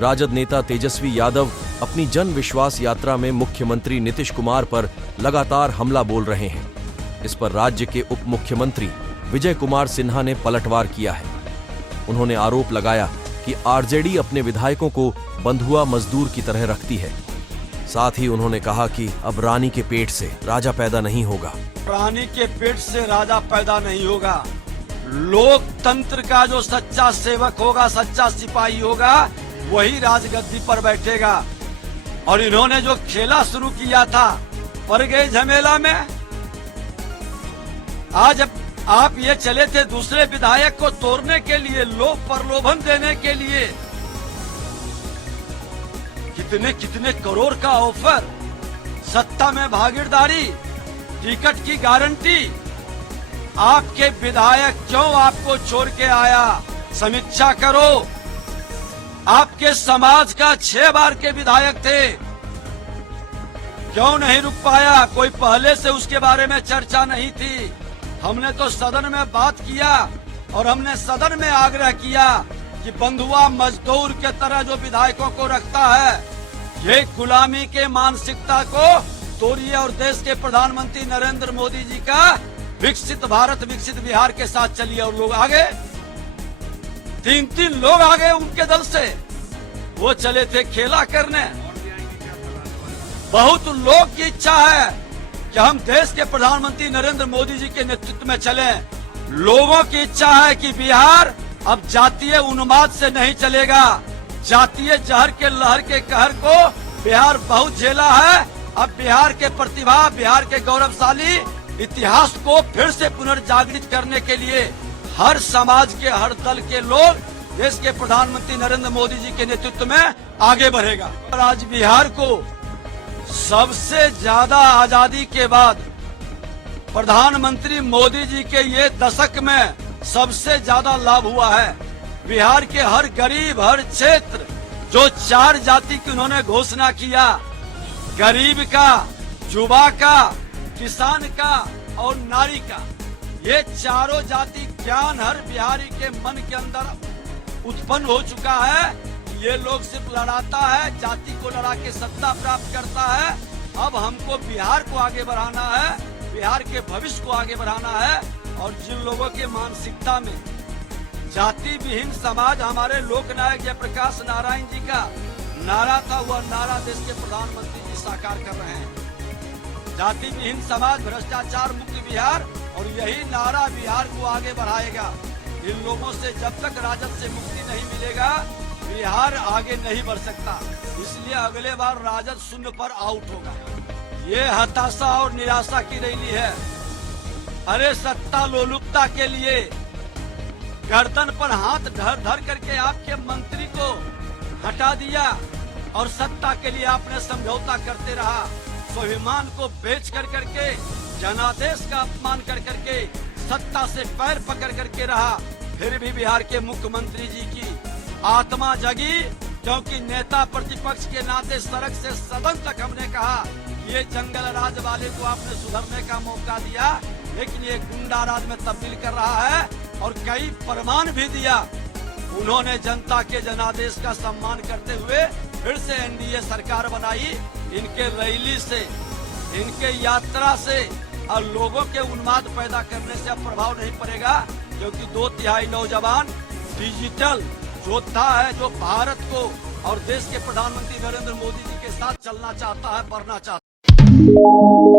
राजद नेता तेजस्वी यादव अपनी जन विश्वास यात्रा में मुख्यमंत्री नीतीश कुमार पर लगातार हमला बोल रहे हैं। इस पर राज्य के उप मुख्यमंत्री विजय कुमार सिन्हा ने पलटवार किया है। उन्होंने आरोप लगाया कि आरजेडी अपने विधायकों को बंधुआ मजदूर की तरह रखती है। साथ ही उन्होंने कहा कि अब रानी के पेट से राजा पैदा नहीं होगा। रानी के पेट से राजा पैदा नहीं होगा। लोकतंत्र का जो सच्चा सेवक होगा, सच्चा सिपाही होगा, वही राजगद्दी पर बैठेगा। और इन्होंने जो खेला शुरू किया था, पड़ गए झमेला में। आज आप ये चले थे दूसरे विधायक को तोड़ने के लिए, लोभ प्रलोभन देने के लिए। कितने कितने करोड़ का ऑफर, सत्ता में भागीदारी, टिकट की गारंटी। आपके विधायक क्यों आपको छोड़ के आया? समीक्षा करो। आपके समाज का 6 बार के विधायक थे, क्यों नहीं रुक पाया? कोई पहले से उसके बारे में चर्चा नहीं थी। हमने तो सदन में बात किया और हमने सदन में आग्रह किया कि बंधुआ मजदूर के तरह जो विधायकों को रखता है, ये गुलामी के मानसिकता को तोड़िए और देश के प्रधानमंत्री नरेंद्र मोदी जी का विकसित भारत, विकसित बिहार के साथ चलिए। और लोग आगे 3 लोग आ गए उनके दल से, वो चले थे खेला करने। बहुत लोग की इच्छा है कि हम देश के प्रधानमंत्री नरेंद्र मोदी जी के नेतृत्व में चलें। लोगों की इच्छा है कि बिहार अब जातीय उन्माद से नहीं चलेगा। जातीय जहर के लहर के कहर को बिहार बहुत झेला है। अब बिहार के प्रतिभा, बिहार के गौरवशाली इतिहास को फिर से पुनर्जागृत करने के लिए हर समाज के, हर दल के लोग देश के प्रधानमंत्री नरेंद्र मोदी जी के नेतृत्व में आगे बढ़ेगा। और आज बिहार को सबसे ज्यादा आजादी के बाद प्रधानमंत्री मोदी जी के ये दशक में सबसे ज्यादा लाभ हुआ है। बिहार के हर गरीब, हर क्षेत्र, जो 4 जाति की उन्होंने घोषणा किया, गरीब का, युवा का, किसान का और नारी का, ये चारों जाति ज्ञान हर बिहारी के मन के अंदर उत्पन्न हो चुका है। ये लोग सिर्फ लड़ाता है, जाति को लड़ा के सत्ता प्राप्त करता है। अब हमको बिहार को आगे बढ़ाना है, बिहार के भविष्य को आगे बढ़ाना है। और जिन लोगों के मानसिकता में जाति विहीन समाज, हमारे लोकनायक जयप्रकाश नारायण जी का नारा था, वह नारा देश के प्रधानमंत्री जी साकार कर रहे हैं। जाति विहीन समाज, भ्रष्टाचार मुक्त बिहार, और यही नारा बिहार को आगे बढ़ाएगा। इन लोगों से जब तक राजद से मुक्ति नहीं मिलेगा, बिहार आगे नहीं बढ़ सकता। इसलिए अगले बार राजद 0 पर आउट होगा। ये हताशा और निराशा की रैली है। अरे सत्ता लोलुपता के लिए गर्दन पर हाथ धर धर करके आपके मंत्री को हटा दिया और सत्ता के लिए आपने समझौता करते रहा। स्वाभिमान को बेच कर करके, जनादेश का अपमान कर करके, सत्ता से पैर पकड़ करके रहा। फिर भी बिहार के मुख्यमंत्री जी की आत्मा जगी, क्योंकि नेता प्रतिपक्ष के नाते सड़क से सदन तक हमने कहा ये जंगल राज वाले को आपने सुधरने का मौका दिया, लेकिन ये गुंडा राज में तब्दील कर रहा है। और कई प्रमाण भी दिया। उन्होंने जनता के जनादेश का सम्मान करते हुए फिर से एनडीए सरकार बनाई। इनके रैली से, इनके यात्रा से और लोगों के उन्माद पैदा करने से अब प्रभाव नहीं पड़ेगा, क्योंकि 2/3 नौजवान डिजिटल योद्धा है, जो भारत को और देश के प्रधानमंत्री नरेंद्र मोदी जी के साथ चलना चाहता है, बढ़ना चाहता है।